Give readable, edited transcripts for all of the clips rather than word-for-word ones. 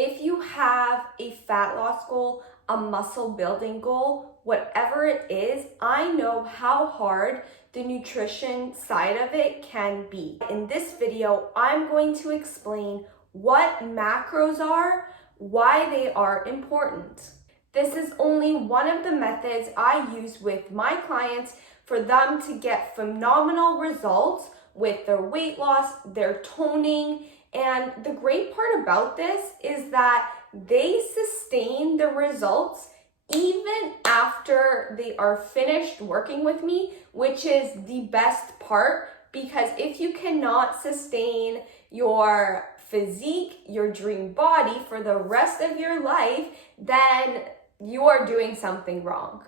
If you have a fat loss goal, a muscle building goal, whatever it is, I know how hard the nutrition side of it can be. In this video, I'm going to explain what macros are, why they are important. This is only one of the methods I use with my clients for them to get phenomenal results with their weight loss, their toning, and the great part about this is that they sustain the results even after they are finished working with me, which is the best part, because if you cannot sustain your physique, your dream body for the rest of your life, then you are doing something wrong.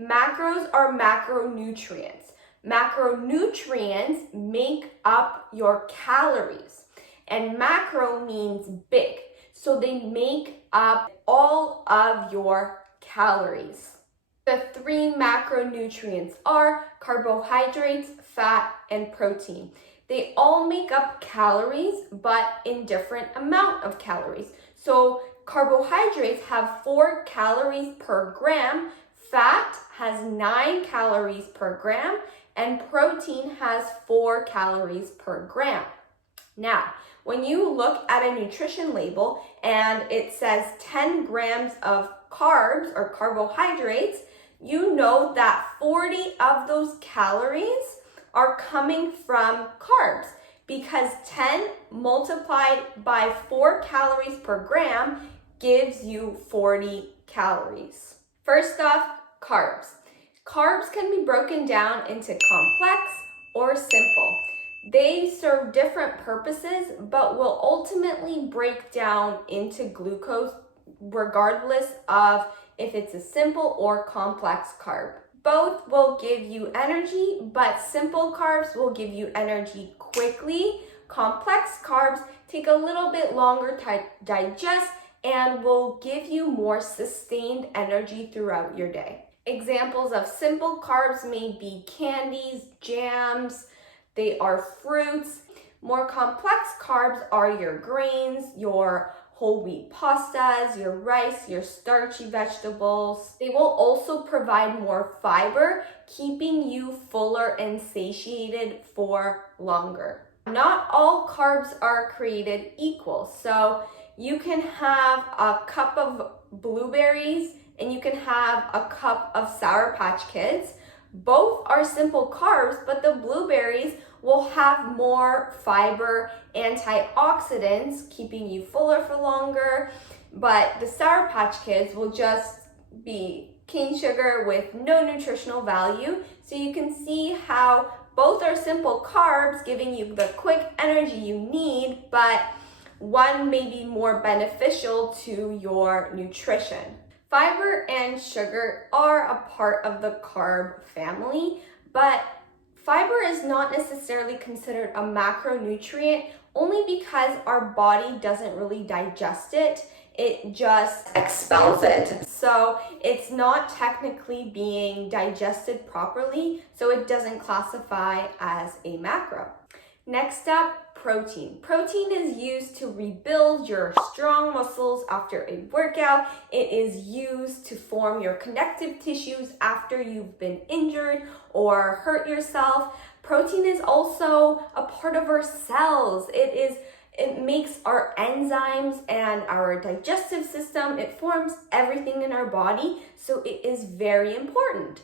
Macros are macronutrients. Macronutrients make up your calories. And macro means big. So they make up all of your calories. The three macronutrients are carbohydrates, fat, and protein. They all make up calories, but in different amount of calories. So carbohydrates have 4 calories per gram, fat has 9 calories per gram, and protein has 4 calories per gram. Now, when you look at a nutrition label and it says 10 grams of carbs or carbohydrates, you know that 40 of those calories are coming from carbs, because 10 multiplied by 4 calories per gram gives you 40 calories. First off, carbs. Carbs can be broken down into complex or simple. They serve different purposes, but will ultimately break down into glucose regardless of if it's a simple or complex carb. Both will give you energy, but simple carbs will give you energy quickly. Complex carbs take a little bit longer to digest and will give you more sustained energy throughout your day. Examples of simple carbs may be candies, jams, they are fruits. More complex carbs are your grains, your whole wheat pastas, your rice, your starchy vegetables. They will also provide more fiber, keeping you fuller and satiated for longer. Not all carbs are created equal. So you can have a cup of blueberries and you can have a cup of Sour Patch Kids. Both are simple carbs, but the blueberries will have more fiber, antioxidants, keeping you fuller for longer. But the Sour Patch Kids will just be cane sugar with no nutritional value. So you can see how both are simple carbs, giving you the quick energy you need, but one may be more beneficial to your nutrition. Fiber and sugar are a part of the carb family, but fiber is not necessarily considered a macronutrient only because our body doesn't really digest it. It just expels it. So it's not technically being digested properly, so it doesn't classify as a macro. Next up, protein. Protein is used to rebuild your strong muscles after a workout. It is used to form your connective tissues after you've been injured or hurt yourself. Protein is also a part of our cells. It makes our enzymes and our digestive system. It forms everything in our body, so it is very important.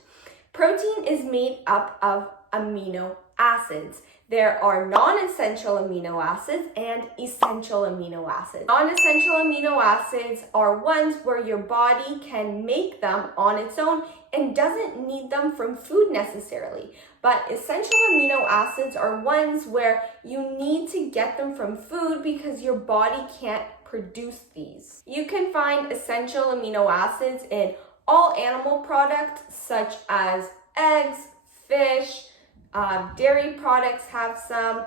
Protein is made up of amino acids. There are non-essential amino acids and essential amino acids. Non-essential amino acids are ones where your body can make them on its own and doesn't need them from food necessarily. But essential amino acids are ones where you need to get them from food because your body can't produce these. You can find essential amino acids in all animal products such as eggs, fish, dairy products have some.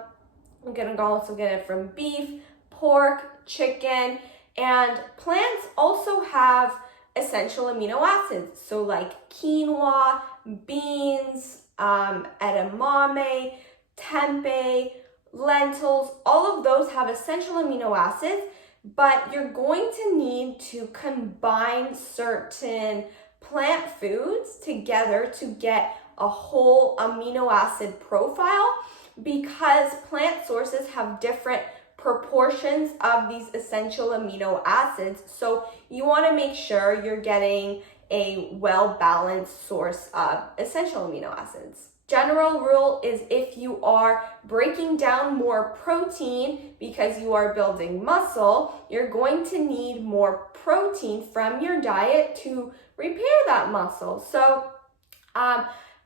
I'm gonna also get it from beef, pork, chicken, and plants also have essential amino acids. So like quinoa, beans, edamame, tempeh, lentils, all of those have essential amino acids but you're going to need to combine certain plant foods together to get a whole amino acid profile, because plant sources have different proportions of these essential amino acids. So you want to make sure you're getting a well-balanced source of essential amino acids. General rule is if you are breaking down more protein because you are building muscle, you're going to need more protein from your diet to repair that muscle. So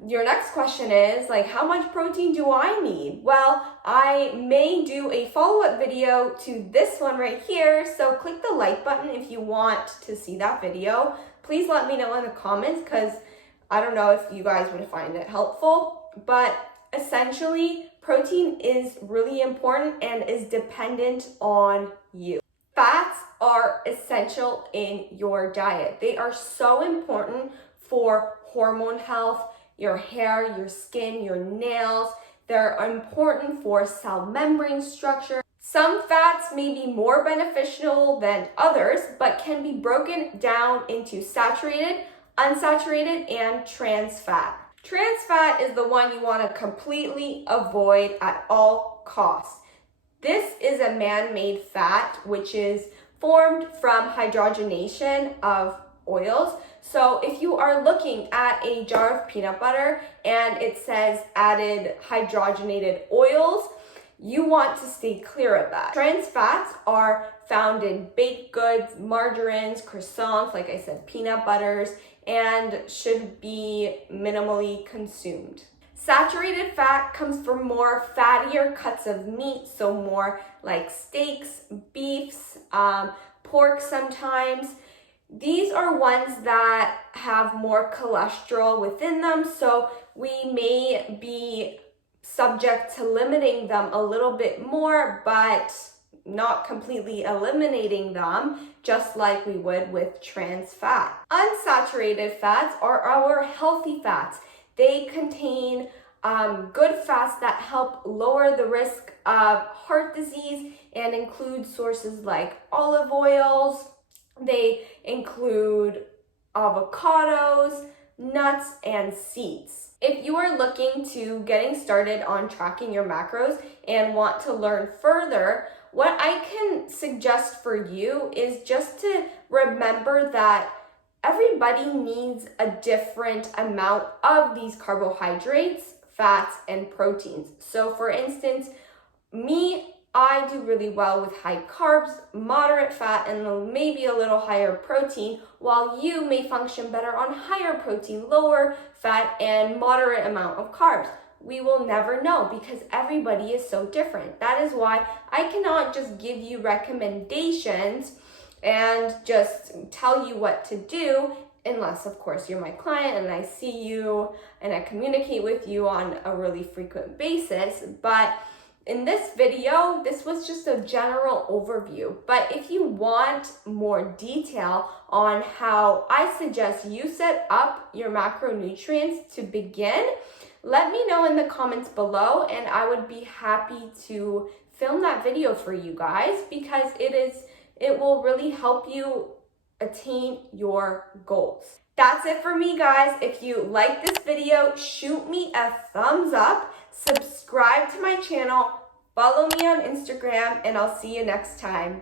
your next question is like, how much protein do I need? Well, I may do a follow-up video to this one right here, so click the like button if you want to see that video. Please let me know in the comments, because I don't know if you guys would find it helpful, but essentially protein is really important and is dependent on you. Fats are essential in your diet. They are so important for hormone health, your hair, your skin, your nails. They're important for cell membrane structure. Some fats may be more beneficial than others, but can be broken down into saturated, unsaturated, and trans fat. Trans fat is the one you want to completely avoid at all costs. This is a man-made fat which is formed from hydrogenation of oils. So if you are looking at a jar of peanut butter and it says added hydrogenated oils, you want to stay clear of that. Trans fats are found in baked goods, margarines, croissants, like I said, peanut butters, and should be minimally consumed. Saturated fat comes from more fattier cuts of meat, so more like steaks, beefs, pork sometimes. These are ones that have more cholesterol within them, so we may be subject to limiting them a little bit more, but not completely eliminating them, just like we would with trans fat. Unsaturated fats are our healthy fats. They contain good fats that help lower the risk of heart disease and include sources like olive oils. They include avocados, nuts, and seeds. If you are looking to getting started on tracking your macros and want to learn further, what I can suggest for you is just to remember that everybody needs a different amount of these carbohydrates, fats, and proteins. So for instance, I do really well with high carbs, moderate fat, and maybe a little higher protein, while you may function better on higher protein, lower fat, and moderate amount of carbs. We will never know because everybody is so different. That is why I cannot just give you recommendations and just tell you what to do, unless of course you're my client and I see you and I communicate with you on a really frequent basis. But in this video, this was just a general overview. But if you want more detail on how I suggest you set up your macronutrients to begin, let me know in the comments below and I would be happy to film that video for you guys, because it will really help you attain your goals. That's it for me, guys. If you like this video, shoot me a thumbs up, subscribe to my channel, follow me on Instagram, and I'll see you next time.